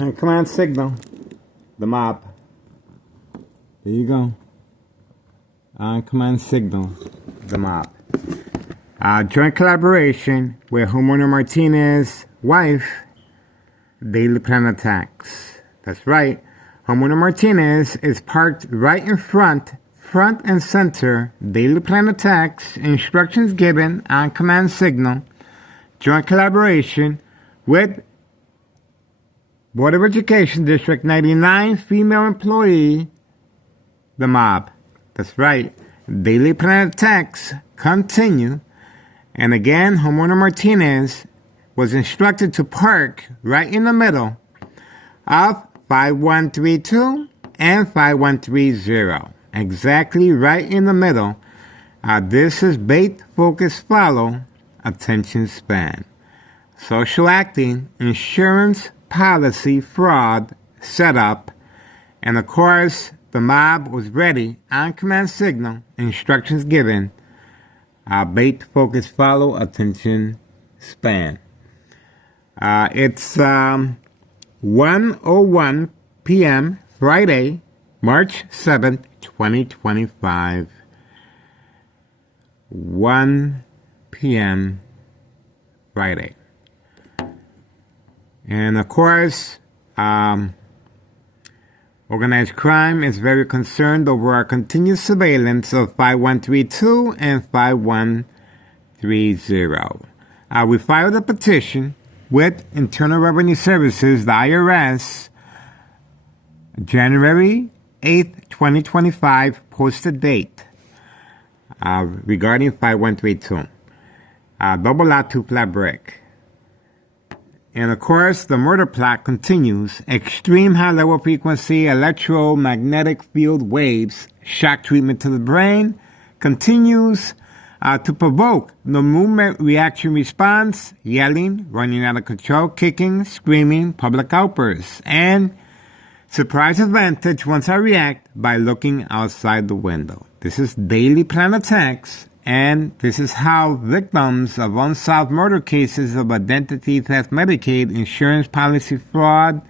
Command signal. The mob. There you go. Command signal. The mob. Joint collaboration with homeowner Martinez, wife, daily plan attacks. That's right. Homeowner Martinez is parked right in front and center, daily plan attacks, instructions given on command signal, joint collaboration with Board of Education District 99 female employee, the mob. That's right. Daily plan attacks continue. And again, homeowner Martinez was instructed to park right in the middle of 5132 and 5130. Exactly right in the middle. This is bait, focus, follow, attention span. Social acting, insurance, policy, fraud, setup, and of course, the mob was ready on command signal, instructions given, bait, focus, follow, attention span. It's 1:01 p.m. Friday, March 7th, 2025. 1 p.m. Friday. And of course, organized crime is very concerned over our continued surveillance of 5132 and 5130. We filed a petition with Internal Revenue Services, the IRS, January 8th, 2025, posted date regarding 5132. Double lot, two flat brick. And of course, the murder plot continues. Extreme high-level frequency electromagnetic field waves, shock treatment to the brain, continues to provoke the movement reaction response, yelling, running out of control, kicking, screaming, public outbursts, and surprise advantage once I react by looking outside the window. This is daily plan attacks. And this is how victims of unsolved murder cases of identity theft, Medicaid, insurance policy fraud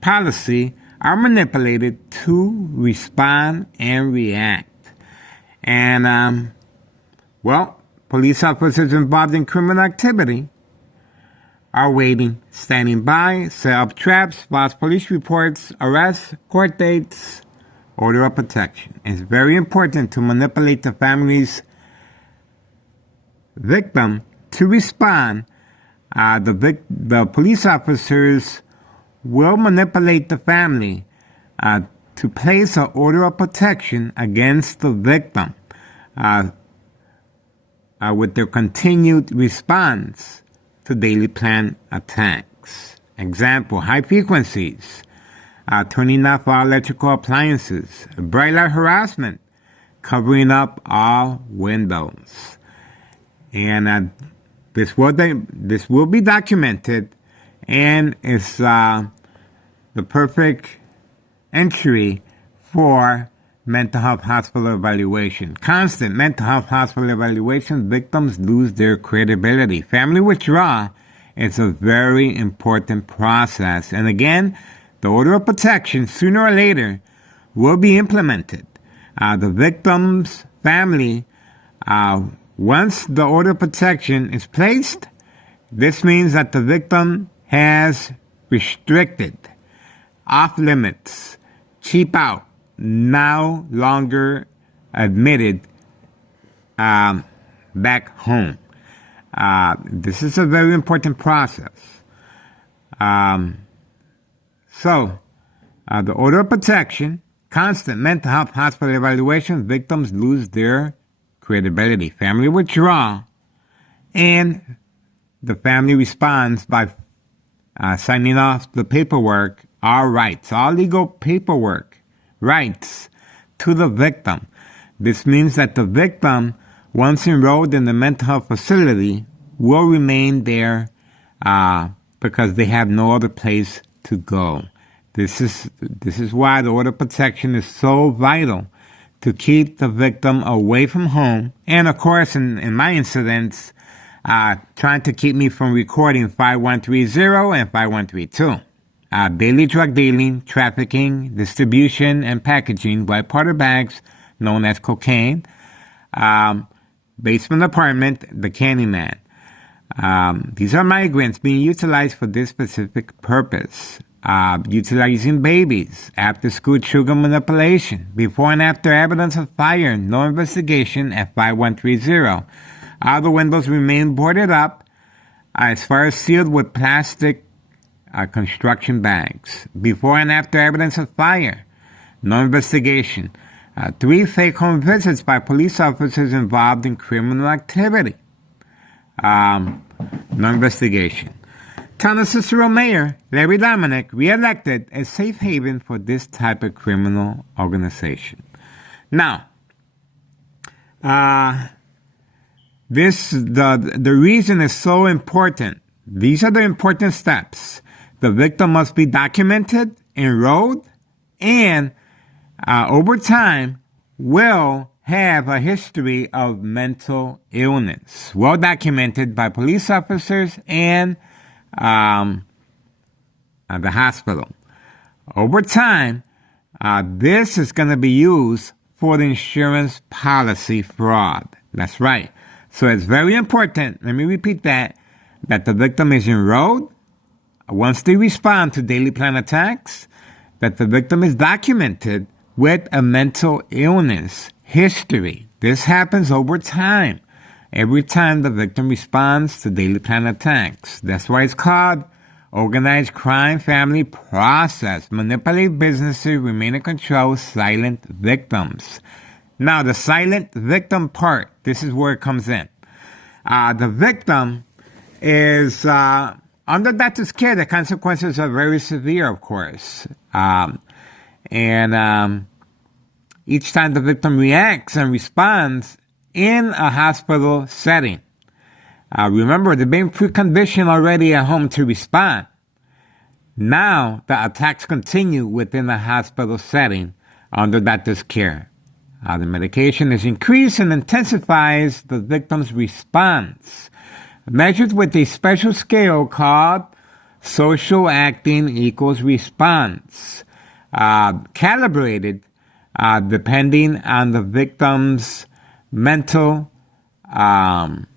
policy are manipulated to respond and react. And, police officers involved in criminal activity are waiting, standing by, set up traps, false police reports, arrests, court dates, order of protection. It's very important to manipulate the family's victim to respond. The police officers will manipulate the family to place an order of protection against the victim with their continued response to daily plan attacks. Example, high frequencies, turning off all electrical appliances, bright light harassment, covering up all windows. And this will be documented, and it's the perfect entry for mental health hospital evaluation. Constant mental health hospital evaluation, victims lose their credibility. Family withdrawal is a very important process. And again, the order of protection, sooner or later, will be implemented. The victim's family, once the order of protection is placed, this means that the victim has restricted, off limits, cheap out, no longer admitted back home. This is a very important process. The order of protection, constant mental health hospital evaluation, victims lose their credibility, family withdrawal, and the family responds by signing off the paperwork, all rights, all legal paperwork, rights to the victim. This means that the victim, once enrolled in the mental health facility, will remain there because they have no other place to go. This is why the order of protection is so vital, to keep the victim away from home. And of course, in my incidents, trying to keep me from recording 5130 and 5132. daily drug dealing, trafficking, distribution, and packaging white powder bags known as cocaine. Basement apartment, the Candyman. These are migrants being utilized for this specific purpose. Utilizing babies, after school sugar manipulation, before and after evidence of fire, no investigation at 5130. All the windows remain boarded up, as far as sealed with plastic construction bags. Before and after evidence of fire, no investigation. 3 fake home visits by police officers involved in criminal activity. No investigation. Town of Cicero Mayor Larry Dominic re-elected as safe haven for this type of criminal organization. Now, the reason is so important. These are the important steps. The victim must be documented, enrolled, and over time will have a history of mental illness, well documented by police officers and the hospital. Over time, this is going to be used for the insurance policy fraud. That's right. So it's very important, let me repeat that the victim is enrolled once they respond to daily plan attacks, that the victim is documented with a mental illness history. This happens over time. Every time the victim responds to daily plan attacks. That's why it's called organized crime family process. Manipulate businesses, remain in control, silent victims. Now, the silent victim part, this is where it comes in. The victim is under doctor's care. The consequences are very severe, of course. Each time the victim reacts and responds in a hospital setting. Remember, they've been preconditioned already at home to respond. Now, the attacks continue within the hospital setting under doctor's care. The medication is increased and intensifies the victim's response, measured with a special scale called social acting equals response, calibrated depending on the victim's mental,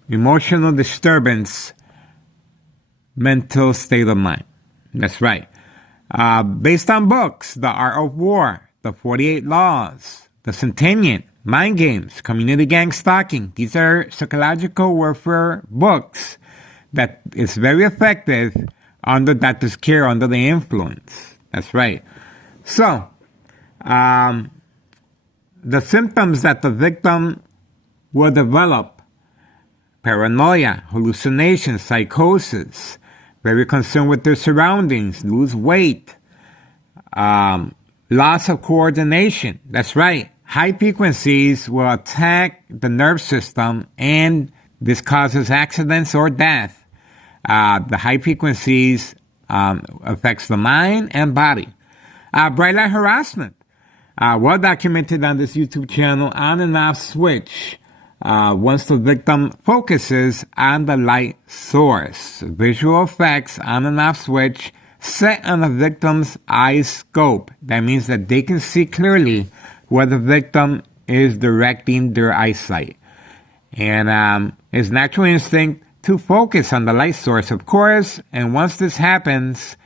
emotional disturbance, mental state of mind. That's right. Based on books, The Art of War, The 48 Laws, The Centennial, Mind Games, Community Gang Stalking. These are psychological warfare books that is very effective under doctor's care, under the influence. That's right. So, the symptoms that the victim will develop: paranoia, hallucinations, psychosis, very concerned with their surroundings, lose weight, loss of coordination. That's right. High frequencies will attack the nerve system, and this causes accidents or death. The high frequencies affects the mind and body. Bright light harassment. Well documented on this YouTube channel, on and off switch. Once the victim focuses on the light source. Visual effects, on and off switch, set on the victim's eye scope. That means that they can see clearly where the victim is directing their eyesight. And it's natural instinct to focus on the light source, of course. And once this happens,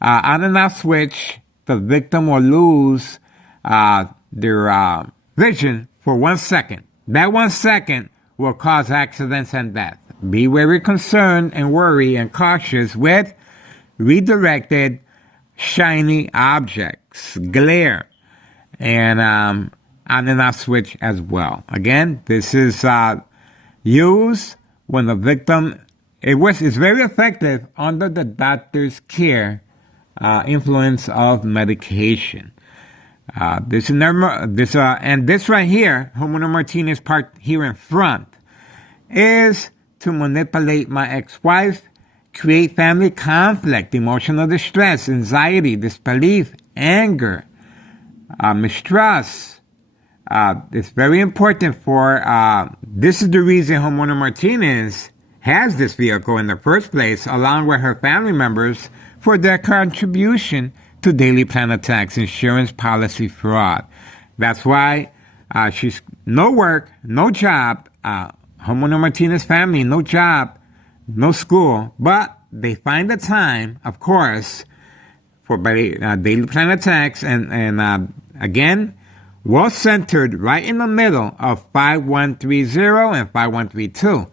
on and off switch, the victim will lose their vision for 1 second. That 1 second will cause accidents and death. Be very concerned and worry and cautious with redirected shiny objects, glare, and on and off switch as well. Again, this is used when the victim, it's very effective under the doctor's care, influence of medication. This right here, Homeowner Martinez part here in front, is to manipulate my ex-wife, create family conflict, emotional distress, anxiety, disbelief, anger, mistrust. It's very important for, this is the reason Homeowner Martinez has this vehicle in the first place, along with her family members, for their contribution to daily plan attacks, insurance policy fraud. That's why she's no work, no job, homeowner Martinez family, no job, no school, but they find the time, of course, for daily plan attacks, and again, well centered right in the middle of 5130 and 5132.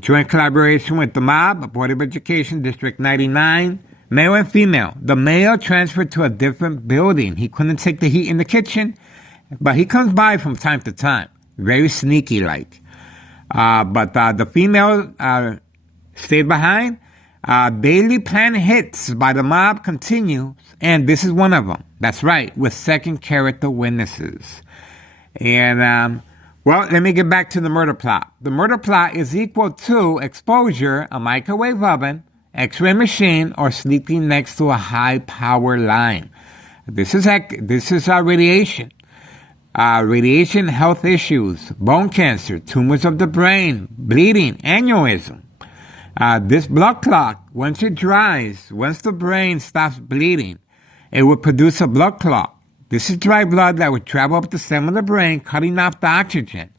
Joint collaboration with the mob, Board of Education, District 99, male and female. The male transferred to a different building. He couldn't take the heat in the kitchen, but he comes by from time to time. Very sneaky-like. But the female stayed behind. Daily plan hits by the mob continues, and this is one of them. That's right, with second character witnesses. And, well, let me get back to the murder plot. The murder plot is equal to exposure, a microwave oven, X-ray machine, or sleeping next to a high power line. This is radiation. Radiation health issues, bone cancer, tumors of the brain, bleeding, aneurysm. This blood clot, once it dries, once the brain stops bleeding, it will produce a blood clot. This is dry blood that would travel up the stem of the brain, cutting off the oxygen.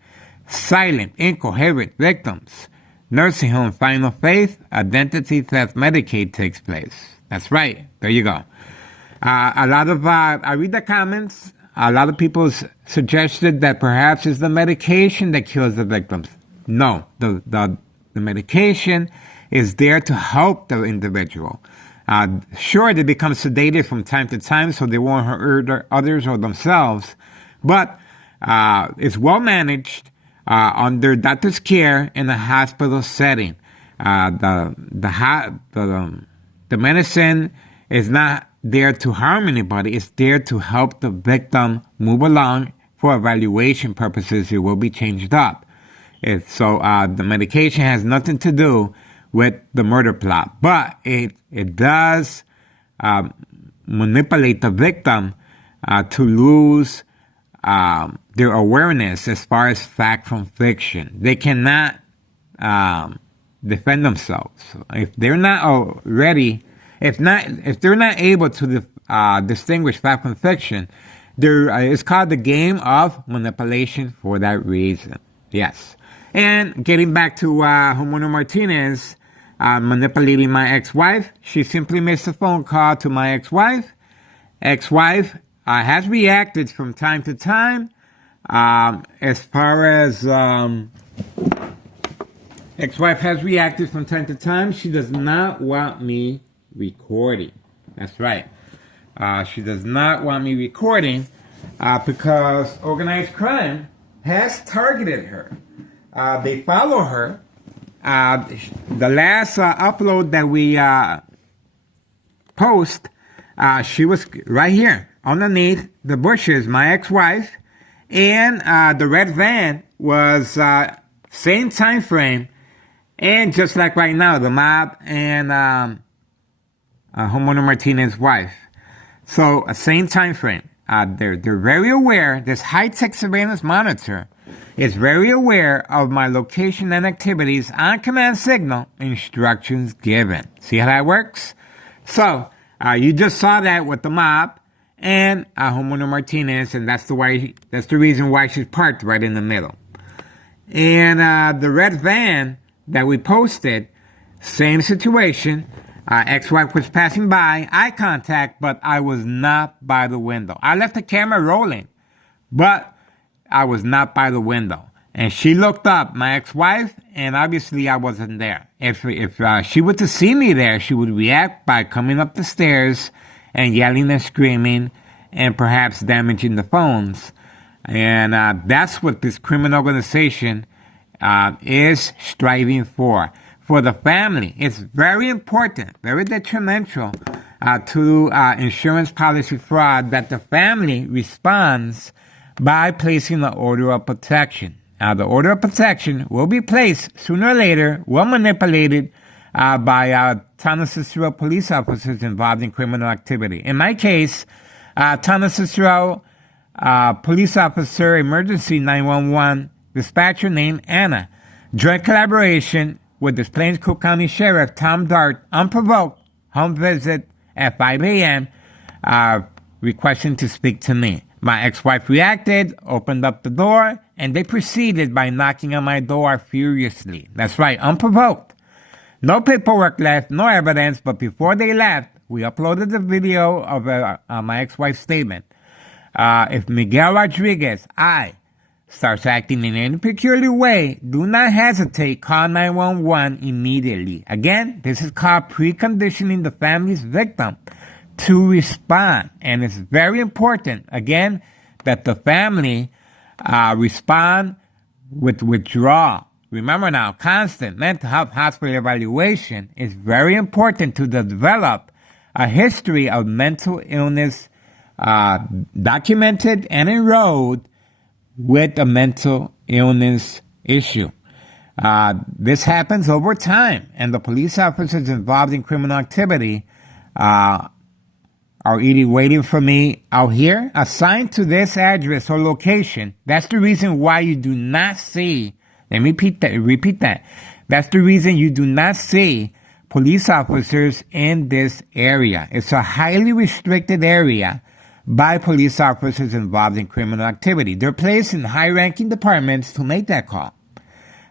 Silent, incoherent victims. Nursing home final phase, identity theft Medicaid takes place. That's right. There you go. I read the comments. A lot of people suggested that perhaps it's the medication that kills the victims. No, the medication is there to help the individual. Sure, they become sedated from time to time so they won't hurt others or themselves, but it's well managed under doctor's care in a hospital setting. The medicine is not there to harm anybody. It's there to help the victim move along. For evaluation purposes, it will be changed up. So the medication has nothing to do with the murder plot, but it does manipulate the victim to lose their awareness as far as fact from fiction. They cannot defend themselves. If they're not ready, if they're not able to distinguish fact from fiction, it's called the game of manipulation for that reason. Yes. And getting back to homeowner Martinez manipulating my ex-wife, she simply missed a phone call to my ex-wife. Ex-wife has reacted from time to time. As far as ex-wife has reacted from time to time, she does not want me recording. That's right. She does not want me recording because organized crime has targeted her. They follow her. The last upload that we post, she was right here underneath the bushes, my ex-wife, and the red van was same time frame, and just like right now, the mob and homeowner Martinez's wife. So same time frame. They're very aware. This high-tech surveillance monitor is very aware of my location and activities on command signal, instructions given. See how that works? So, you just saw that with the mob and homeowner Martinez, and that's the reason why she's parked right in the middle. And the red van that we posted, same situation. Ex-wife was passing by, eye contact, but I was not by the window. I left the camera rolling, but I was not by the window. And she looked up, my ex-wife, and obviously I wasn't there. If she were to see me there, she would react by coming up the stairs and yelling and screaming and perhaps damaging the phones. And that's what this criminal organization is striving for. For the family, it's very important, very detrimental to insurance policy fraud that the family responds by placing the order of protection. The order of protection will be placed sooner or later, well manipulated by Town of Cicero police officers involved in criminal activity. In my case, Town of Cicero police officer, emergency 911 dispatcher named Anna. Joint collaboration with the Plains Cook County Sheriff Tom Dart, unprovoked, home visit at 5 a.m., requesting to speak to me. My ex-wife reacted, opened up the door, and they proceeded by knocking on my door furiously. That's right, unprovoked. No paperwork left, no evidence, but before they left, we uploaded the video of my ex-wife's statement. If Miguel Rodriguez, starts acting in any peculiar way, do not hesitate, call 911 immediately. Again, this is called preconditioning the family's victim to respond. And it's very important, again, that the family respond with withdrawal. Remember now, constant mental health hospital evaluation is very important to develop a history of mental illness documented and enrolled with a mental illness issue. This happens over time, and the police officers involved in criminal activity are either waiting for me out here, assigned to this address or location. That's the reason why you do not see, let me repeat that. That's the reason you do not see police officers in this area. It's a highly restricted area by police officers involved in criminal activity. They're placed in high-ranking departments to make that call.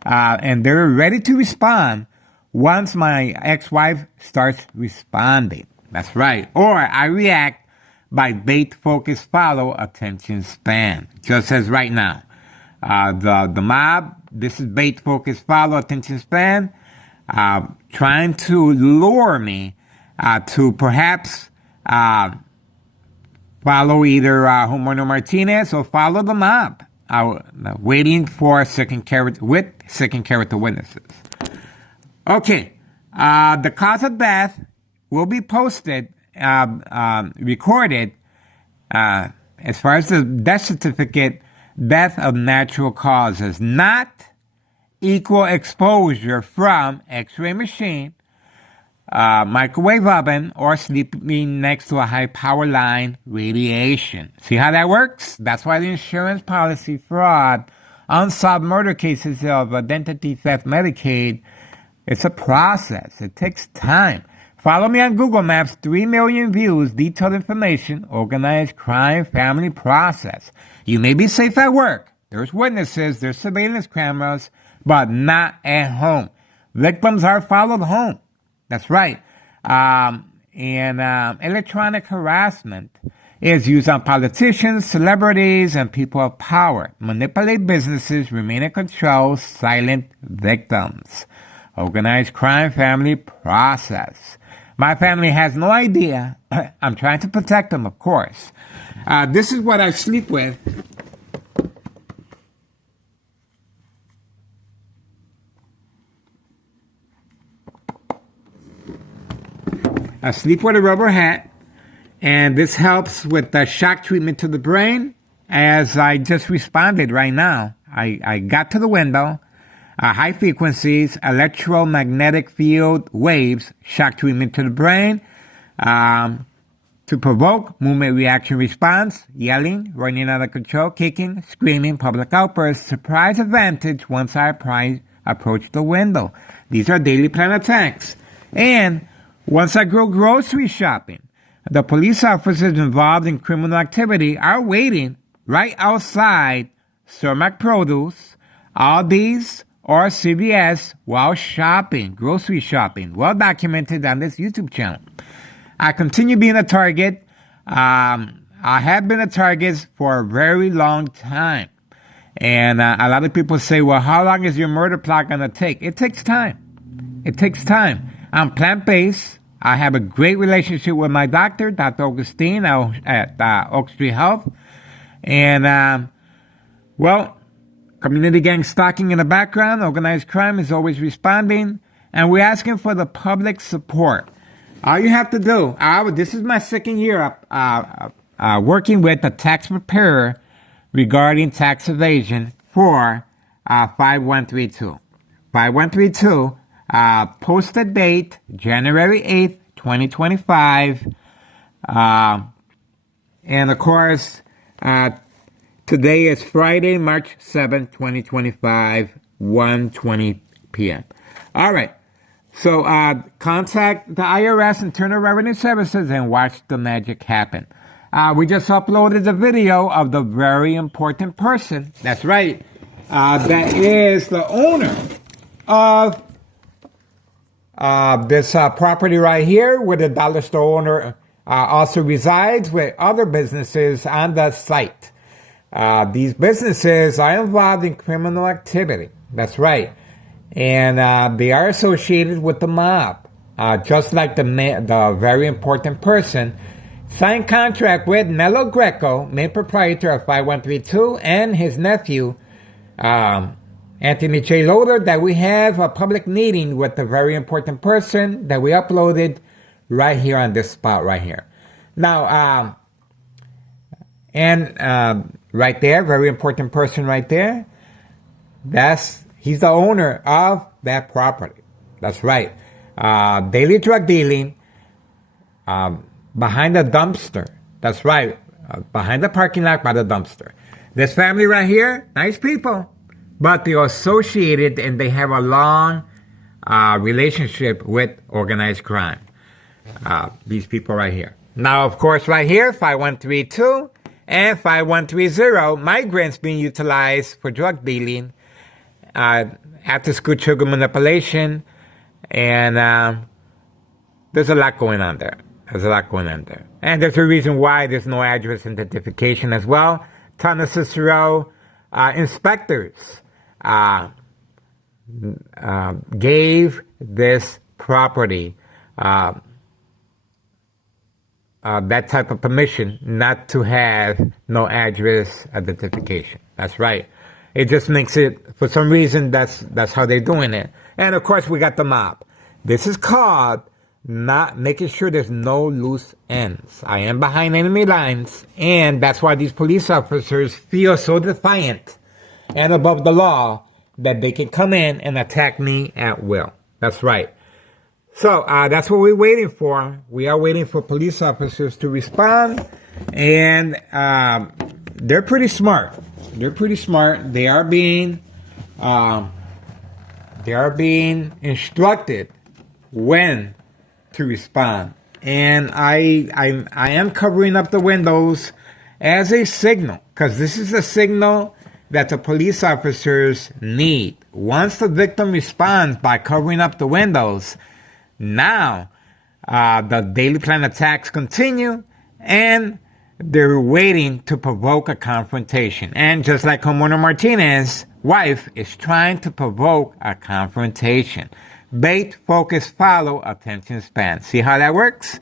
And they're ready to respond once my ex-wife starts responding. That's right. Or I react by bait, focus, follow, attention span. Just as right now. The mob, this is bait, focus, follow, attention span, trying to lure me to perhaps follow either Homeowner Martinez or follow the mob, waiting for second character witnesses. Okay, the cause of death will be posted, recorded, as far as the death certificate, death of natural causes, not equal exposure from X-ray machine, microwave oven, or sleeping next to a high power line, radiation. See how that works? That's why the insurance policy fraud, unsolved murder cases of identity theft, Medicaid, it's a process. It takes time. Follow me on Google Maps, 3 million views, detailed information, organized crime, family process. You may be safe at work. There's witnesses, there's surveillance cameras, but not at home. Victims are followed home. That's right. And electronic harassment is used on politicians, celebrities, and people of power. Manipulate businesses, remain in control, silent victims. Organized crime, family process. My family has no idea. I'm trying to protect them, of course. This is what I sleep with. I sleep with a rubber hat, and this helps with the shock treatment to the brain, as I just responded right now. I got to the window, high frequencies, electromagnetic field waves, shock treatment to the brain, to provoke, movement, reaction, response, yelling, running out of control, kicking, screaming, public outbursts, surprise advantage once I approach the window. These are daily plan attacks. And once I go grocery shopping, the police officers involved in criminal activity are waiting right outside Cermak Produce, Aldi's, or CVS while shopping, grocery shopping, well documented on this YouTube channel. I continue being a target. I have been a target for a very long time. And a lot of people say, well, how long is your murder plot going to take? It takes time. It takes time. I'm plant-based. I have a great relationship with my doctor, Dr. Augustine at Oak Street Health. And, community gang stalking in the background, organized crime is always responding, and we're asking for the public support. All you have to do, this is my second year working with a tax preparer regarding tax evasion for 5132. 5132, posted date, January 8th, 2025. And of course, today is Friday, March 7th, 2025, 1:20 p.m. All right. So contact the IRS, Internal Revenue Services, and watch the magic happen. We just uploaded the video of the very important person. That's right. That is the owner of this property right here, where the dollar store owner also resides with other businesses on the site. These businesses are involved in criminal activity. That's right. And they are associated with the mob, just like the very important person. Signed contract with Nello Greco, main proprietor of 5132, and his nephew, Anthony J. Loader, that we have a public meeting with the very important person that we uploaded right here on this spot right here. Now, right there, very important person right there, he's the owner of that property. That's right. Daily drug dealing, behind the dumpster. That's right. Behind the parking lot by the dumpster. This family right here, nice people. But they're associated and they have a long relationship with organized crime. These people right here. Now, of course, right here, 5132 and 5130, migrants being utilized for drug dealing, after-school children manipulation, and there's a lot going on there. And there's a reason why there's no address identification as well. Town of Cicero inspectors gave this property that type of permission not to have no address identification. That's right. It just makes it, for some reason, that's how they're doing it. And of course, we got the mob. This is called not making sure there's no loose ends. I am behind enemy lines, and that's why these police officers feel so defiant and above the law that they can come in and attack me at will. That's right. So that's what we're waiting for. We are waiting for police officers to respond, and they're pretty smart. They are being instructed when to respond. And I am covering up the windows as a signal, because this is a signal that the police officers need. Once the victim responds by covering up the windows, now the daily plan attacks continue, and they're waiting to provoke a confrontation. And just like homeowner Martinez, wife is trying to provoke a confrontation. Bait, focus, follow, attention span. See how that works?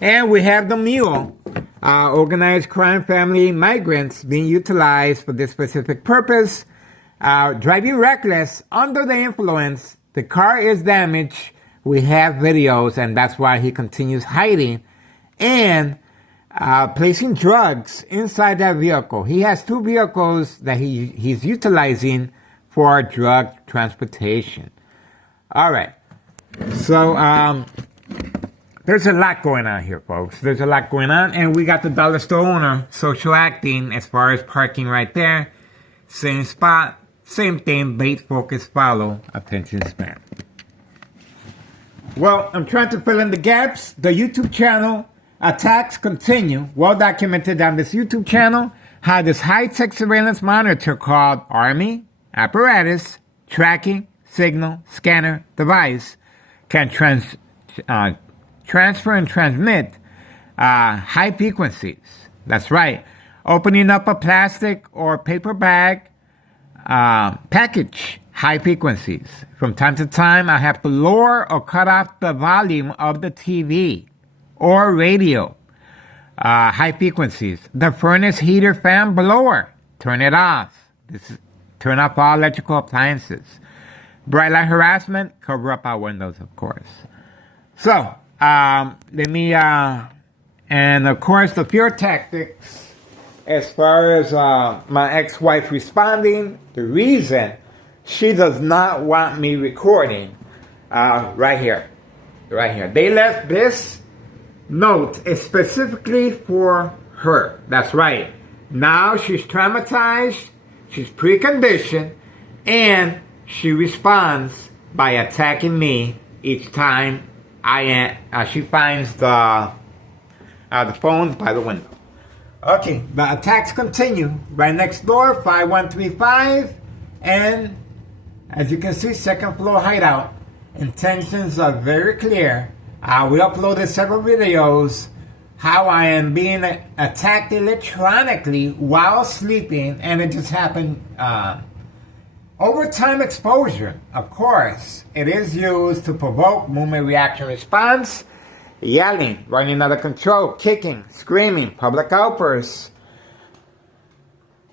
And we have the mule, organized crime family migrants being utilized for this specific purpose. Driving reckless, under the influence, the car is damaged. We have videos, and that's why he continues hiding. And placing drugs inside that vehicle. He has two vehicles that he's utilizing for drug transportation. All right. So there's a lot going on here, folks. There's a lot going on. And we got the dollar store owner social acting as far as parking right there. Same spot, same thing, bait, focus, follow, attention span. Well, I'm trying to fill in the gaps. The YouTube channel attacks continue. Well documented on this YouTube channel how this high-tech surveillance monitor called Army Apparatus Tracking Signal Scanner Device can transfer and transmit high frequencies. That's right. Opening up a plastic or paper bag package high frequencies. From time to time, I have to lower or cut off the volume of the TV or radio. High frequencies. The furnace, heater, fan, blower. Turn it off. Turn off all electrical appliances. Bright light harassment. Cover up our windows, of course. So, and of course, the fear tactics, as far as my ex-wife responding, the reason she does not want me recording, right here. They left this note is specifically for her. That's right. Now she's traumatized, she's preconditioned, and she responds by attacking me each time she finds the phones by the window. Okay, the attacks continue. Right next door, 5135, and as you can see, second floor hideout. Intentions are very clear. We uploaded several videos how I am being attacked electronically while sleeping, and it just happened. Overtime exposure, of course, it is used to provoke movement reaction response, yelling, running out of control, kicking, screaming, public outbursts,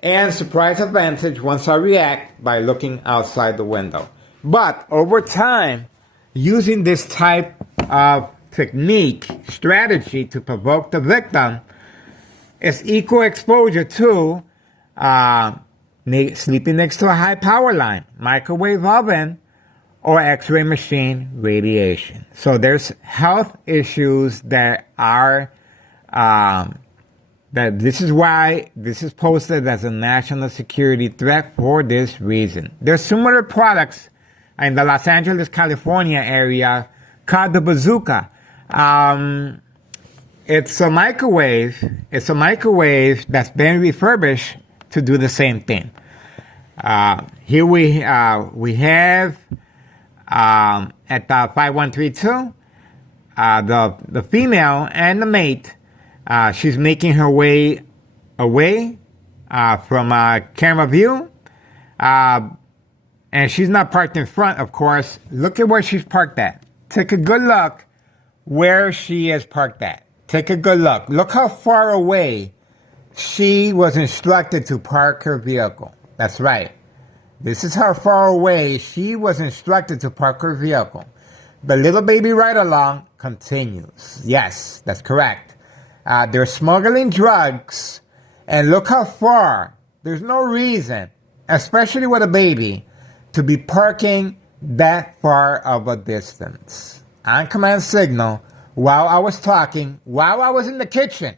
and surprise advantage once I react by looking outside the window. But over time, using this type of technique, strategy to provoke the victim is equal exposure to sleeping next to a high power line, microwave oven, or x-ray machine radiation. So there's health issues that are, that this is why this is posted as a national security threat for this reason. There's similar products in the Los Angeles, California area called the bazooka. It's a microwave. It's a microwave that's been refurbished to do the same thing. Here we have at the 5132 the female and the mate. She's making her way away from camera view, and she's not parked in front, of course. Look at where she's parked at. Take a good look where she is parked at. Take a good look. Look how far away she was instructed to park her vehicle. That's right. This is how far away she was instructed to park her vehicle. The little baby ride-along continues. Yes, that's correct. They're smuggling drugs, and look how far. There's no reason, especially with a baby, to be parking that far of a distance. On command signal, while I was talking, while I was in the kitchen.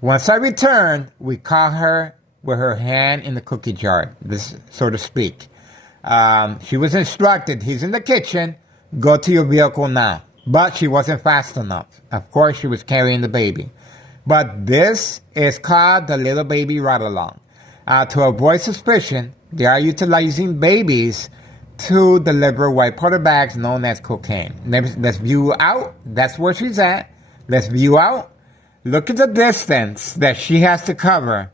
Once I returned, we caught her with her hand in the cookie jar, this, so to speak. She was instructed, he's in the kitchen, go to your vehicle now. But she wasn't fast enough. Of course, she was carrying the baby. But this is called the little baby ride-along. To avoid suspicion, they are utilizing babies to deliver white powder bags known as cocaine. Let's view out. That's where she's at. Let's view out. Look at the distance that she has to cover.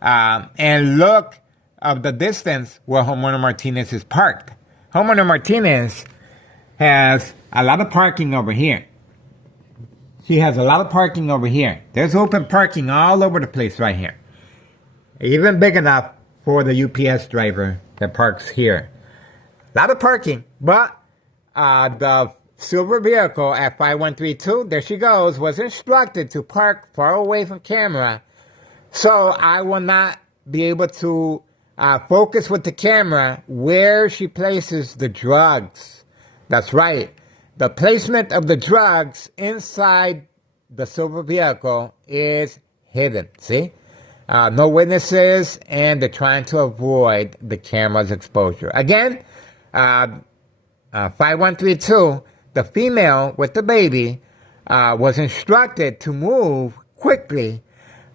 And look of the distance where Homeowner Martinez is parked. Homeowner Martinez has a lot of parking over here. She has a lot of parking over here. There's open parking all over the place right here. Even big enough for the UPS driver that parks here. A lot of parking, but the silver vehicle at 5132, there she goes, was instructed to park far away from camera. So I will not be able to focus with the camera where she places the drugs. That's right. The placement of the drugs inside the silver vehicle is hidden. See? No witnesses, and they're trying to avoid the camera's exposure. Again, 5132, the female with the baby, was instructed to move quickly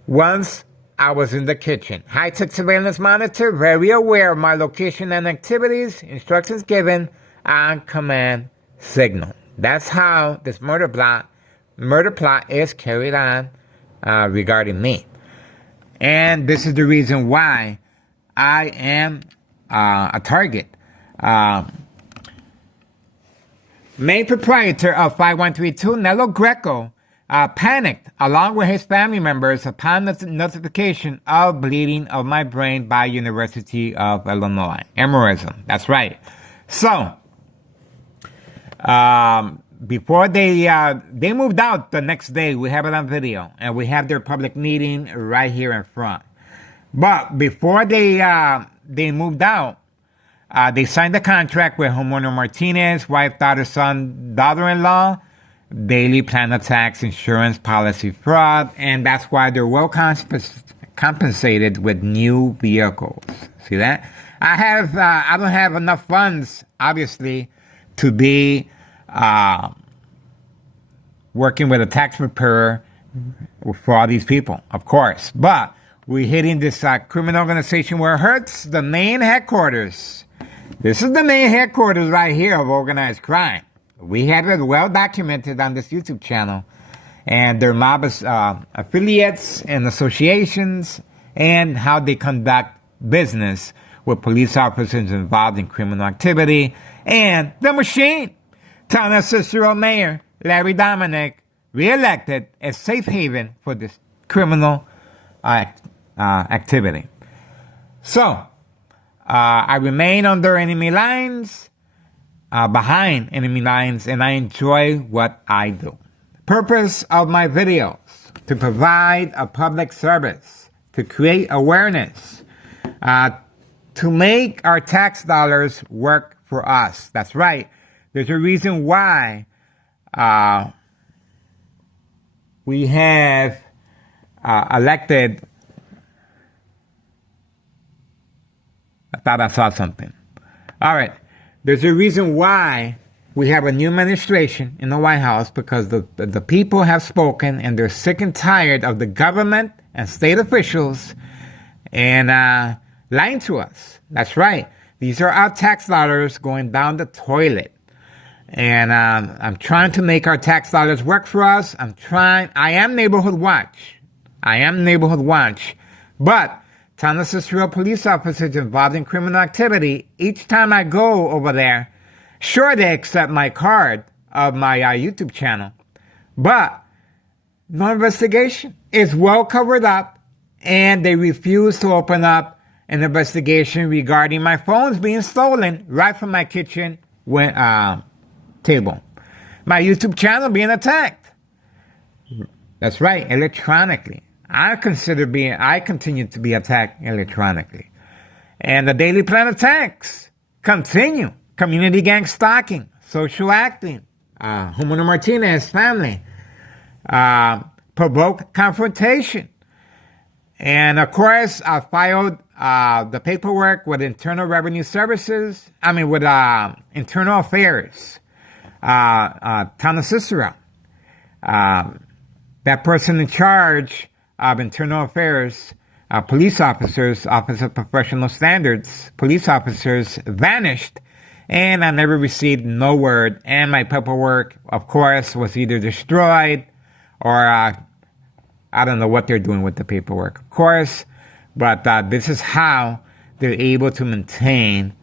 once I was in the kitchen. High-tech surveillance monitor, very aware of my location and activities, instructions given on command signal. That's how this murder plot is carried on regarding me. And this is the reason why I am a target. Main proprietor of 5132, Nello Greco, panicked along with his family members upon the notification of bleeding of my brain by University of Illinois. Aneurysm, that's right. So, before they moved out the next day, we have it on video, and we have their public meeting right here in front. But before they moved out, they signed a contract with Homeowner Martinez, wife, daughter, son, daughter-in-law, daily plan attacks, insurance policy fraud, and that's why they're well compensated with new vehicles. See that? I don't have enough funds, obviously, to be working with a tax preparer for all these people, of course. But we're hitting this criminal organization where it hurts, the main headquarters. This is the main headquarters right here of organized crime. We have it well documented on this YouTube channel. And their mob affiliates and associations and how they conduct business with police officers involved in criminal activity. And the machine. Town Cicero Mayor Larry Dominic, reelected as safe haven for this criminal activity. So, I remain under enemy lines, behind enemy lines, and I enjoy what I do. Purpose of my videos: to provide a public service, to create awareness, to make our tax dollars work for us. That's right. There's a reason why we have elected. I thought I saw something. All right. There's a reason why we have a new administration in the White House, because the people have spoken and they're sick and tired of the government and state officials and lying to us. That's right. These are our tax dollars going down the toilet. And I'm trying to make our tax dollars work for us. I am Neighborhood Watch. But Town Cicero police officers involved in criminal activity, each time I go over there, sure, they accept my card of my YouTube channel. But no investigation. It's well covered up. And they refuse to open up an investigation regarding my phones being stolen right from my kitchen table. My YouTube channel being attacked. That's right, electronically. I continue to be attacked electronically. And the daily plan attacks continue. Community gang stalking, social acting, Homeowner Martinez family, provoke confrontation. And of course, I filed the paperwork with Internal Revenue Services, with Internal Affairs. Town Cicero, that person in charge of Internal Affairs, police officers, Office of Professional Standards, police officers vanished, and I never received no word. And my paperwork, of course, was either destroyed or I don't know what they're doing with the paperwork, of course. But this is how they're able to maintain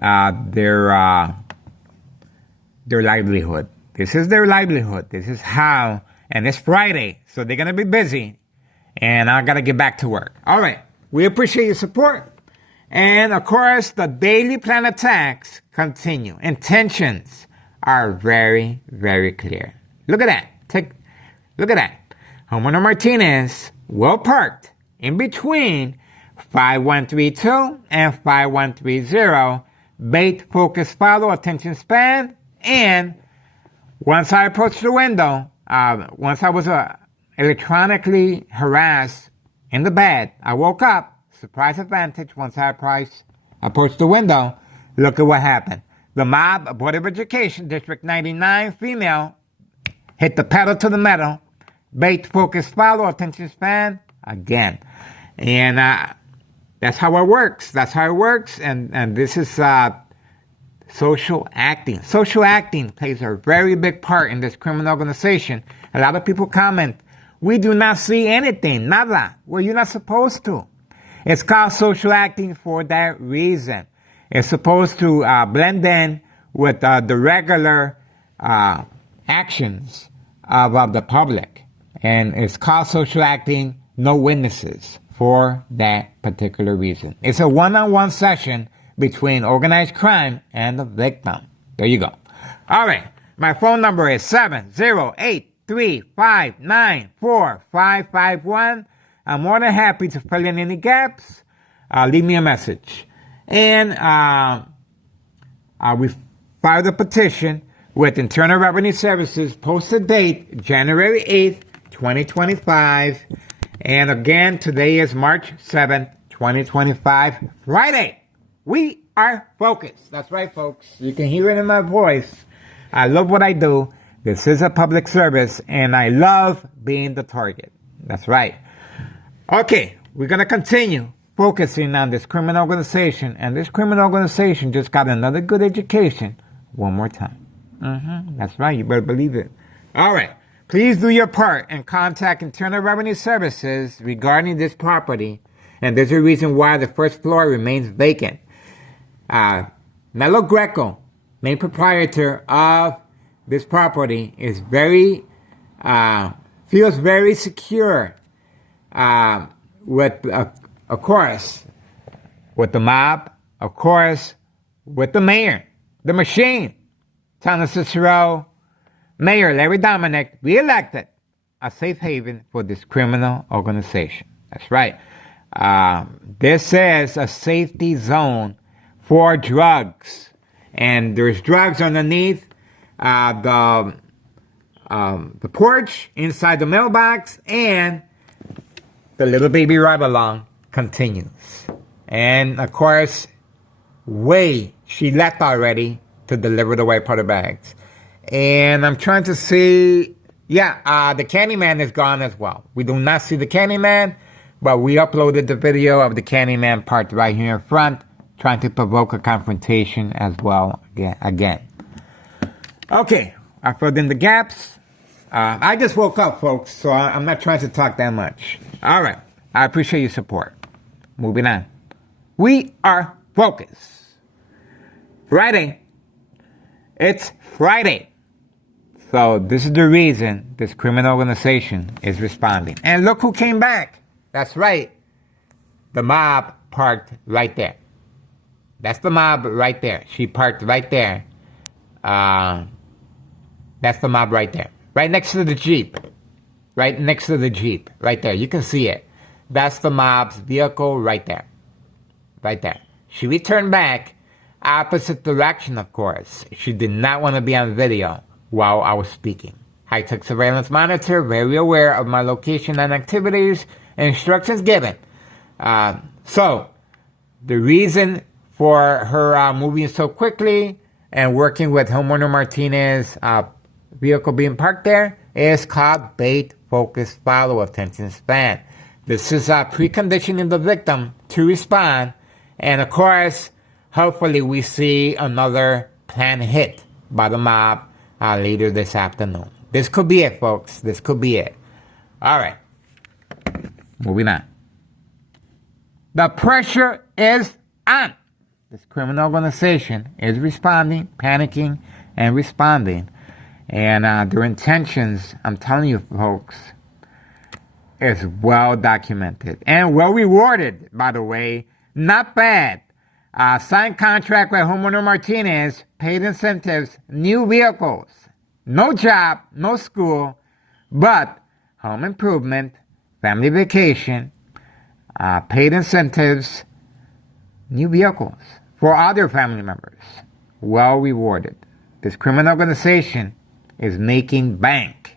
their livelihood. This is their livelihood. This is how, and it's Friday, so they're going to be busy, and I got to get back to work. All right. We appreciate your support. And, of course, the daily plan attacks continue. Intentions are very, very clear. Look at that. Look at that. Homeowner Martinez, well parked in between 5132 and 5130. Bait, focus, follow, attention span. And once I approached the window, once I was electronically harassed in the bed, I woke up, surprise advantage, once I approached the window, look at what happened. The mob, Board of Education, District 99, female, hit the pedal to the metal, bait, focus, follow, attention span, again. And that's how it works. And this is social acting. Social acting plays a very big part in this criminal organization. A lot of people comment, we do not see anything, nada. Well, you're not supposed to. It's called social acting for that reason. It's supposed to blend in with the regular actions of the public. And it's called social acting, no witnesses, for that particular reason. It's a one-on-one session between organized crime and the victim. There you go. All right. My phone number is 708-359-4551. I'm more than happy to fill in any gaps. Leave me a message. And we filed a petition with Internal Revenue Services, posted date January 8th, 2025. And again, today is March 7th, 2025, Friday. We are focused. That's right, folks. You can hear it in my voice. I love what I do. This is a public service, and I love being the target. That's right. Okay, we're going to continue focusing on this criminal organization, and this criminal organization just got another good education one more time. That's right, you better believe it. All right, please do your part and contact Internal Revenue Services regarding this property, and there's a reason why the first floor remains vacant. Melo Greco, main proprietor of this property, is feels very secure with, of course, with the mob, of course, with the mayor, the machine, Thomas Cicero, Mayor Larry Dominic, re-elected a safe haven for this criminal organization. That's right. This is a safety zone for drugs, and there's drugs underneath the porch, inside the mailbox, and the little baby ride-along continues. And, of course, she left already to deliver the white powder bags. And I'm trying to see, the Candyman is gone as well. We do not see the Candyman, but we uploaded the video of the Candyman part right here in front, trying to provoke a confrontation as well again. Okay, I filled in the gaps. I just woke up, folks, so I'm not trying to talk that much. All right, I appreciate your support. Moving on. We are focused. Friday. It's Friday. So this is the reason this criminal organization is responding. And look who came back. That's right. The mob parked right there. That's the mob right there. She parked right there. That's the mob right there. Right next to the Jeep. Right next to the Jeep. Right there. You can see it. That's the mob's vehicle right there. Right there. She returned back. Opposite direction, of course. She did not want to be on video while I was speaking. High-tech surveillance monitor, very aware of my location and activities, and instructions given. So, the reason for her moving so quickly and working with homeowner Martinez, vehicle being parked there, is called bait, focus, follow, attention span. This is preconditioning the victim to respond, and of course, hopefully we see another planned hit by the mob later this afternoon. This could be it, folks. This could be it. All right. Moving on. The pressure is on. This criminal organization is responding, panicking, and responding. And their intentions, I'm telling you, folks, is well documented. And well rewarded, by the way. Not bad. Signed contract with homeowner Martinez, paid incentives, new vehicles, no job, no school, but home improvement, family vacation, paid incentives, new vehicles for other family members. Well rewarded. This criminal organization is making bank.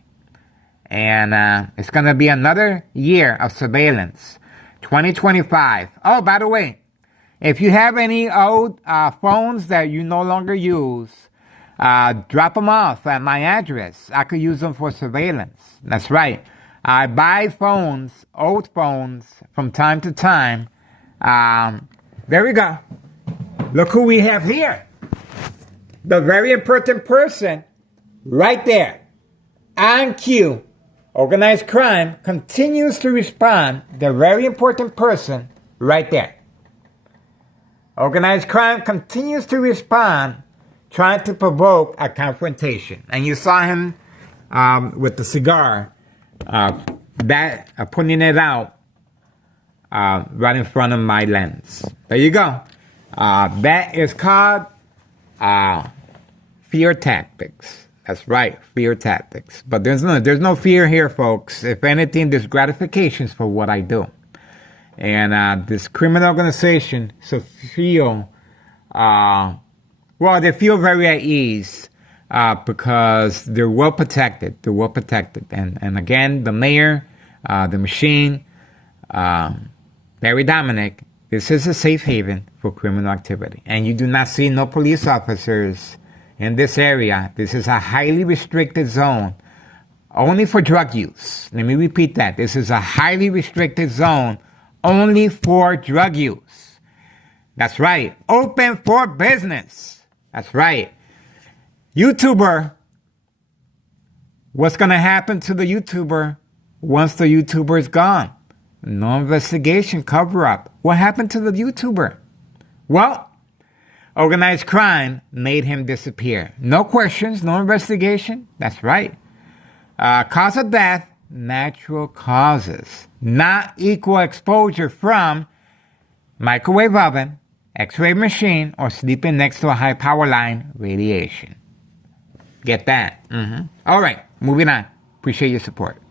And it's going to be another year of surveillance. 2025. Oh, by the way, if you have any old phones that you no longer use, drop them off at my address. I could use them for surveillance. That's right. I buy phones, old phones, from time to time. There we go. Look who we have here. The very important person right there. On cue. Organized crime continues to respond. The very important person right there. Organized crime continues to respond, trying to provoke a confrontation. And you saw him with the cigar, putting it out right in front of my lens. There you go. That is called fear tactics. That's right, fear tactics. But there's no fear here, folks. If anything, there's gratifications for what I do. And this criminal organization feel, they feel very at ease because they're well protected. They're well protected. And again, the mayor, the machine, Larry Dominic, this is a safe haven for criminal activity. And you do not see no police officers in this area. This is a highly restricted zone, only for drug use. Let me repeat that. This is a highly restricted zone, only for drug use. That's right. Open for business. That's right. YouTuber. What's going to happen to the YouTuber once the YouTuber is gone? No investigation, cover up. What happened to the YouTuber? Well, organized crime made him disappear. No questions, no investigation. That's right. Cause of death, natural causes. Not equal exposure from microwave oven, X-ray machine, or sleeping next to a high power line, radiation. Get that? All right, moving on. Appreciate your support.